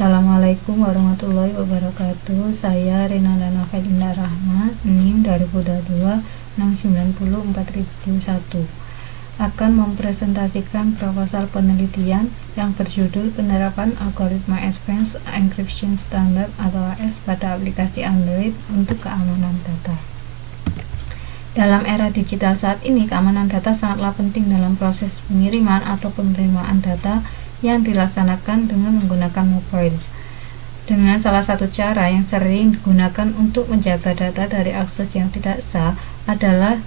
Assalamualaikum warahmatullahi wabarakatuh. Saya Renanda Novelinda Rahma, NIM 2022 690401, akan mempresentasikan proposal penelitian yang berjudul penerapan algoritma Advanced Encryption Standard atau AES pada aplikasi Android untuk keamanan data. Dalam era digital saat ini, keamanan data sangatlah penting dalam proses pengiriman atau penerimaan data yang dilaksanakan dengan menggunakan mobile. Dengan salah satu cara yang sering digunakan untuk menjaga data dari akses yang tidak sah adalah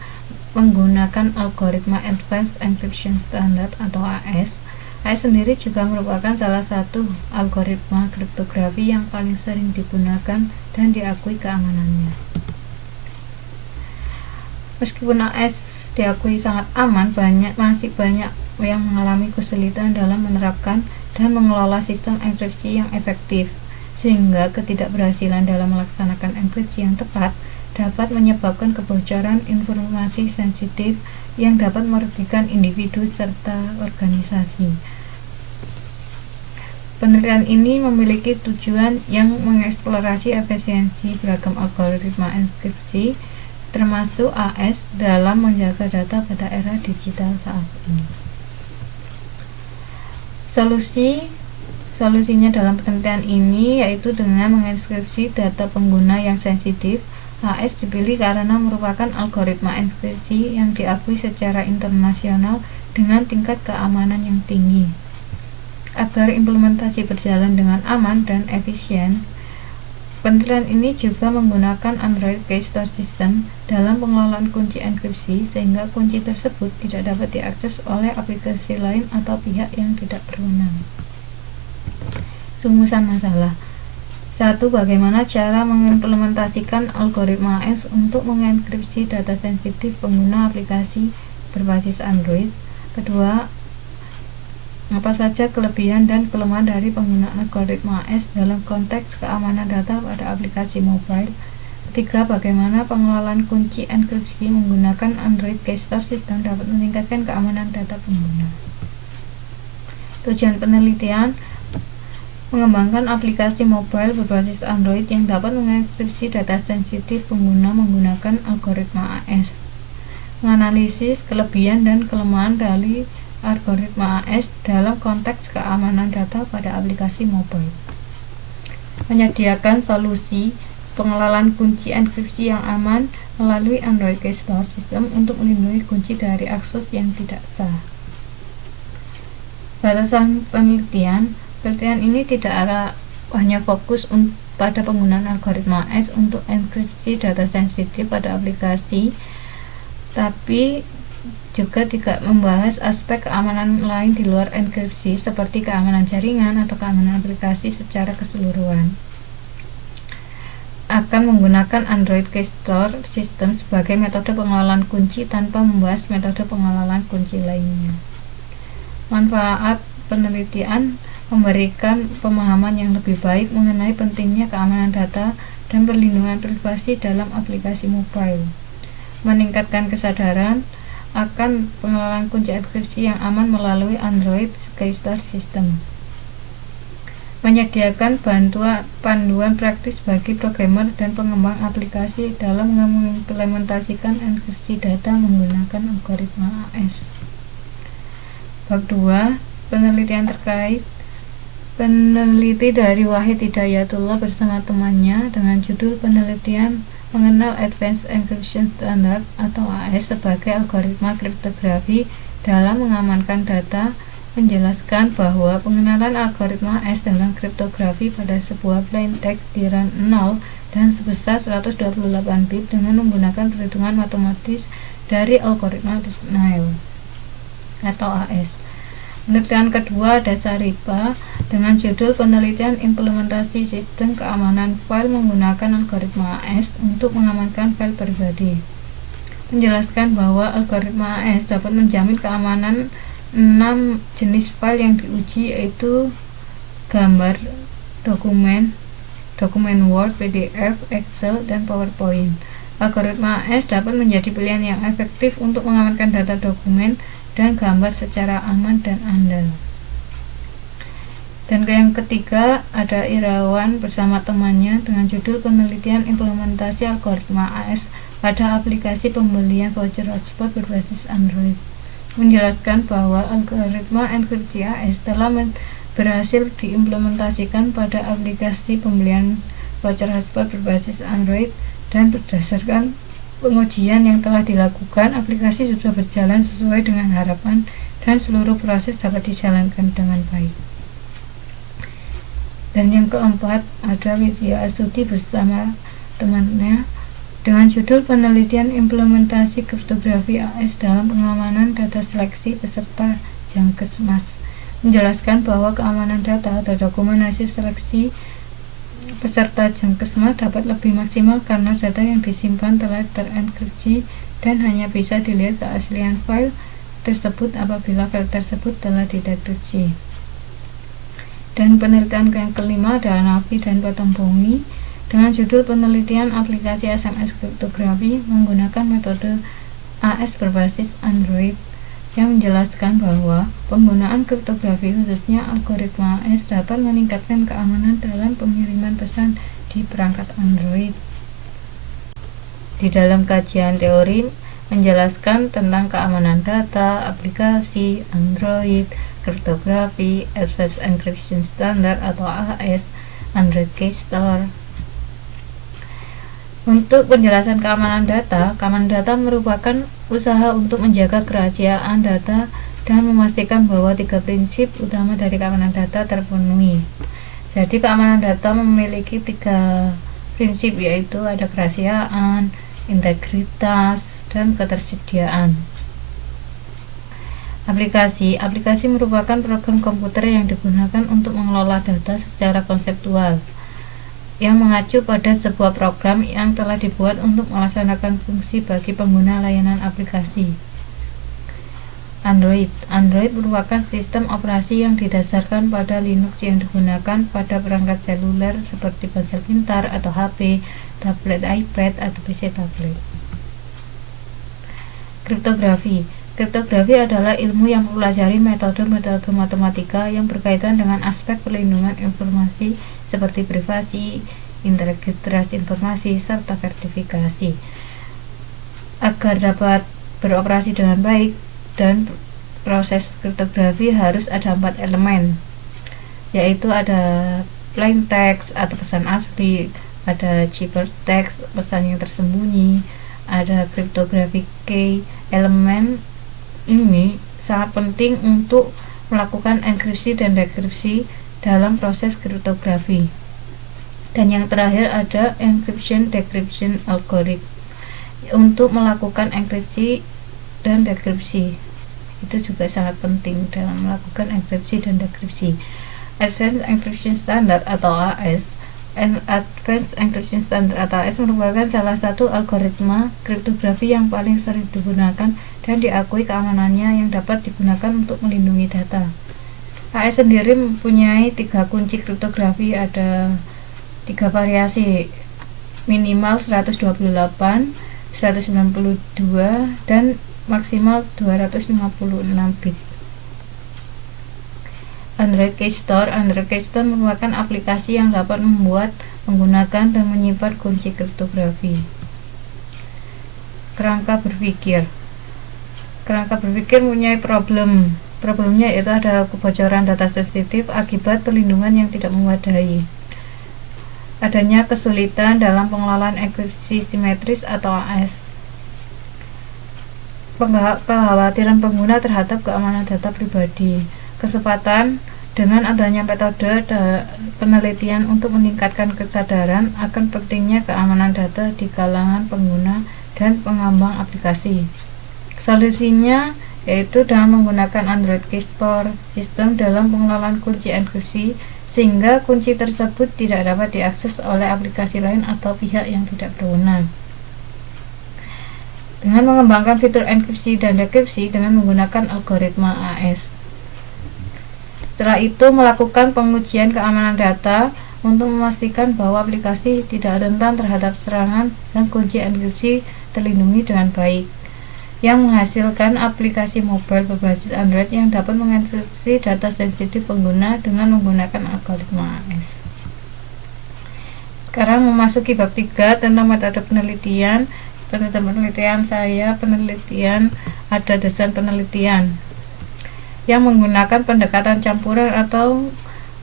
menggunakan algoritma Advanced Encryption Standard atau AES. AES sendiri juga merupakan salah satu algoritma kriptografi yang paling sering digunakan dan diakui keamanannya. Meskipun AES diakui sangat aman, masih banyak yang mengalami kesulitan dalam menerapkan dan mengelola sistem enkripsi yang efektif, sehingga ketidakberhasilan dalam melaksanakan enkripsi yang tepat dapat menyebabkan kebocoran informasi sensitif yang dapat merugikan individu serta organisasi. Penelitian ini memiliki tujuan yang mengeksplorasi efisiensi beragam algoritma enkripsi, termasuk AES, dalam menjaga data pada era digital saat ini. Solusinya dalam penelitian ini yaitu dengan mengenkripsi data pengguna yang sensitif. AES dipilih karena merupakan algoritma enkripsi yang diakui secara internasional dengan tingkat keamanan yang tinggi. Agar implementasi berjalan dengan aman dan efisien, penelitian ini juga menggunakan Android Key Store System dalam pengelolaan kunci enkripsi, sehingga kunci tersebut tidak dapat diakses oleh aplikasi lain atau pihak yang tidak berwenang. Rumusan masalah. 1. Bagaimana cara mengimplementasikan algoritma AES untuk mengenkripsi data sensitif pengguna aplikasi berbasis Android? 2. Apa saja kelebihan dan kelemahan dari penggunaan algoritma AES dalam konteks keamanan data pada aplikasi mobile? 3. Bagaimana pengelolaan kunci enkripsi menggunakan Android Key Store System dapat meningkatkan keamanan data pengguna? Tujuan penelitian: mengembangkan aplikasi mobile berbasis Android yang dapat mengenkripsi data sensitif pengguna menggunakan algoritma AES. Menganalisis kelebihan dan kelemahan dari algoritma AES dalam konteks keamanan data pada aplikasi mobile. Menyediakan solusi pengelolaan kunci enkripsi yang aman melalui Android Key Store System untuk melindungi kunci dari akses yang tidak sah. Batasan penelitian ini tidak hanya fokus pada penggunaan algoritma AES untuk enkripsi data sensitif pada aplikasi, tapi juga tidak membahas aspek keamanan lain di luar enkripsi seperti keamanan jaringan atau keamanan aplikasi secara keseluruhan. Akan menggunakan Android Key Store System sebagai metode pengelolaan kunci tanpa membahas metode pengelolaan kunci lainnya. Manfaat penelitian: memberikan pemahaman yang lebih baik mengenai pentingnya keamanan data dan perlindungan privasi dalam aplikasi mobile. Meningkatkan kesadaran akan pengelolaan kunci enkripsi yang aman melalui Android Key Store System. Menyediakan panduan praktis bagi programmer dan pengembang aplikasi dalam mengimplementasikan enkripsi data menggunakan algoritma AES. Bab 2. Penelitian terkait. Peneliti dari Wahid Hidayatullah bersama temannya dengan judul penelitian mengenal Advanced Encryption Standard atau AES sebagai algoritma kriptografi dalam mengamankan data, menjelaskan bahwa pengenalan algoritma AES dalam kriptografi pada sebuah plain text di RAM 0 dan sebesar 128 bit dengan menggunakan perhitungan matematis dari algoritma denial atau AES. Penelitian kedua dasar RIPA dengan judul penelitian implementasi sistem keamanan file menggunakan algoritma AES untuk mengamankan file pribadi. Menjelaskan bahwa algoritma AES dapat menjamin keamanan 6 jenis file yang diuji, yaitu gambar, dokumen Word, PDF, Excel, dan PowerPoint. Algoritma AES dapat menjadi pilihan yang efektif untuk mengamankan data dokumen dan gambar secara aman dan andal. Dan yang ketiga, ada Irawan bersama temannya dengan judul penelitian implementasi algoritma AES pada aplikasi pembelian voucher hotspot berbasis Android, menjelaskan bahwa algoritma enkripsi AES telah berhasil diimplementasikan pada aplikasi pembelian voucher hotspot berbasis Android, dan berdasarkan pengujian yang telah dilakukan, aplikasi sudah berjalan sesuai dengan harapan dan seluruh proses dapat dijalankan dengan baik. Dan yang keempat, ada Widya Astuti bersama temannya dengan judul penelitian implementasi kriptografi AES dalam pengamanan data seleksi peserta Jamkesmas, menjelaskan bahwa keamanan data atau dokumentasi seleksi peserta Jamkesmas dapat lebih maksimal karena data yang disimpan telah terenkripsi dan hanya bisa dilihat keaslian file tersebut apabila file tersebut telah didekripsi. Dan penelitian yang kelima ada Navi dan Patombongi dengan judul penelitian aplikasi SMS kriptografi menggunakan metode AES berbasis Android, yang menjelaskan bahwa penggunaan kriptografi khususnya algoritma AES dapat meningkatkan keamanan dalam pengiriman pesan di perangkat Android. Di dalam kajian teori menjelaskan tentang keamanan data, aplikasi Android, kriptografi, Advanced Encryption Standard atau AES, Android Keystore. Untuk penjelasan keamanan data merupakan usaha untuk menjaga kerahasiaan data dan memastikan bahwa 3 prinsip utama dari keamanan data terpenuhi. Jadi keamanan data memiliki 3 prinsip, yaitu ada kerahasiaan, integritas, dan ketersediaan. Aplikasi merupakan program komputer yang digunakan untuk mengelola data secara konseptual, yang mengacu pada sebuah program yang telah dibuat untuk melaksanakan fungsi bagi pengguna layanan aplikasi. Android merupakan sistem operasi yang didasarkan pada Linux yang digunakan pada perangkat seluler seperti ponsel pintar atau HP, tablet iPad, atau PC tablet. Kriptografi adalah ilmu yang mempelajari metode-metode matematika yang berkaitan dengan aspek perlindungan informasi seperti privasi, integritas informasi, serta verifikasi. Agar dapat beroperasi dengan baik, dan proses kriptografi harus ada 4 elemen, yaitu ada plain text atau pesan asli, ada ciphertext pesan yang tersembunyi, ada cryptographic key. Elemen ini sangat penting untuk melakukan enkripsi dan dekripsi dalam proses kriptografi. Dan yang terakhir ada encryption decryption algorithm untuk melakukan enkripsi dan dekripsi. Itu juga sangat penting dalam melakukan enkripsi dan dekripsi. Advanced Encryption Standard atau AES merupakan salah satu algoritma kriptografi yang paling sering digunakan dan diakui keamanannya yang dapat digunakan untuk melindungi data. AES sendiri mempunyai 3 kunci kriptografi, ada 3 variasi, minimal 128, 192, dan maksimal 256 bit. Android Keystore merupakan aplikasi yang dapat membuat, menggunakan, dan menyimpan kunci kriptografi. Kerangka berpikir mempunyai problemnya, yaitu ada kebocoran data sensitif akibat perlindungan yang tidak memadai, adanya kesulitan dalam pengelolaan enkripsi simetris atau AES, kekhawatiran pengguna terhadap keamanan data pribadi, kesempatan dengan adanya metode penelitian untuk meningkatkan kesadaran akan pentingnya keamanan data di kalangan pengguna dan pengembang aplikasi. Solusinya yaitu dengan menggunakan Android Keystore sistem dalam pengelolaan kunci enkripsi, sehingga kunci tersebut tidak dapat diakses oleh aplikasi lain atau pihak yang tidak berwenang. Dengan mengembangkan fitur enkripsi dan dekripsi dengan menggunakan algoritma AES. Setelah itu melakukan pengujian keamanan data untuk memastikan bahwa aplikasi tidak rentan terhadap serangan dan kunci enkripsi terlindungi dengan baik. yang menghasilkan aplikasi mobile berbasis Android yang dapat mengeksekusi data sensitif pengguna dengan menggunakan algoritma AES. Sekarang memasuki bab 3 tentang metode penelitian. Penelitian saya ada desain penelitian yang menggunakan pendekatan campuran atau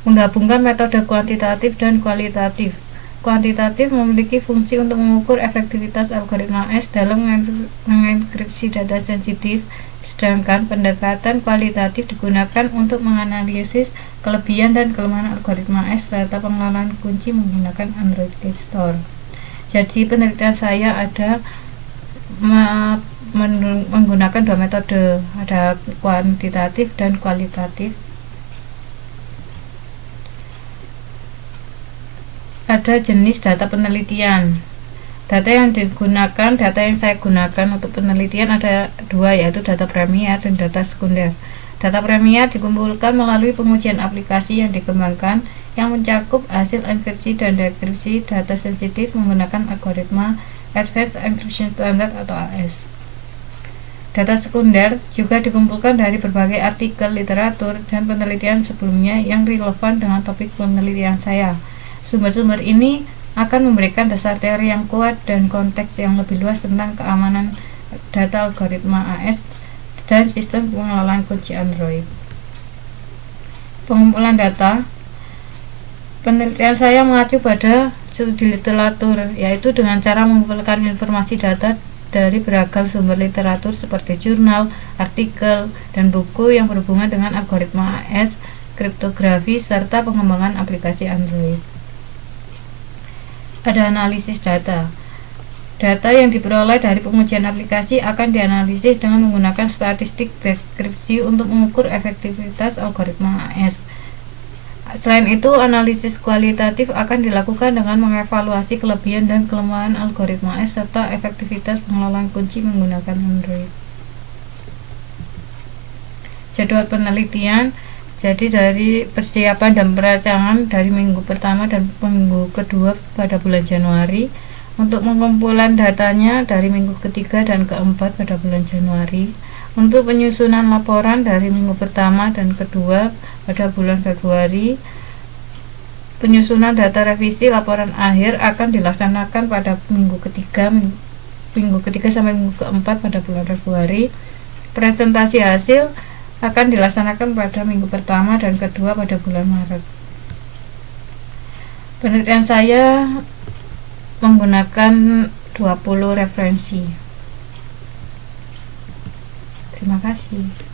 menggabungkan metode kuantitatif dan kualitatif. Kuantitatif memiliki fungsi untuk mengukur efektivitas algoritma AES dalam mengenkripsi data sensitif, sedangkan pendekatan kualitatif digunakan untuk menganalisis kelebihan dan kelemahan algoritma AES serta pengenalan kunci menggunakan Android Key Store. Jadi penelitian saya ada menggunakan dua metode, ada kuantitatif dan kualitatif. Ada jenis data penelitian. Data yang saya gunakan untuk penelitian ada dua, yaitu data premier dan data sekunder. Data premier dikumpulkan melalui pengujian aplikasi yang dikembangkan yang mencakup hasil enkripsi dan dekripsi data sensitif menggunakan algoritma Advanced Encryption Standard atau AES. Data sekunder juga dikumpulkan dari berbagai artikel, literatur, dan penelitian sebelumnya yang relevan dengan topik penelitian saya. Sumber-sumber ini akan memberikan dasar teori yang kuat dan konteks yang lebih luas tentang keamanan data algoritma AES dan sistem pengelolaan kunci Android. Pengumpulan data. Penelitian saya mengacu pada studi literatur, yaitu dengan cara mengumpulkan informasi data dari beragam sumber literatur seperti jurnal, artikel, dan buku yang berhubungan dengan algoritma AES, kriptografi, serta pengembangan aplikasi Android. Ada analisis data. Data yang diperoleh dari pengujian aplikasi akan dianalisis dengan menggunakan statistik dekripsi untuk mengukur efektivitas algoritma AES. Selain itu, analisis kualitatif akan dilakukan dengan mengevaluasi kelebihan dan kelemahan algoritma AES serta efektivitas pengelolaan kunci menggunakan Android. Jadwal penelitian. Jadi dari persiapan dan perancangan dari minggu pertama dan minggu kedua pada bulan Januari, untuk pengumpulan datanya dari minggu ketiga dan keempat pada bulan Januari, untuk penyusunan laporan dari minggu pertama dan kedua pada bulan Februari, penyusunan data revisi laporan akhir akan dilaksanakan pada minggu ketiga sampai minggu keempat pada bulan Februari. Presentasi hasil akan dilaksanakan pada minggu pertama dan kedua pada bulan Maret. Penelitian saya menggunakan 20 referensi. Terima kasih.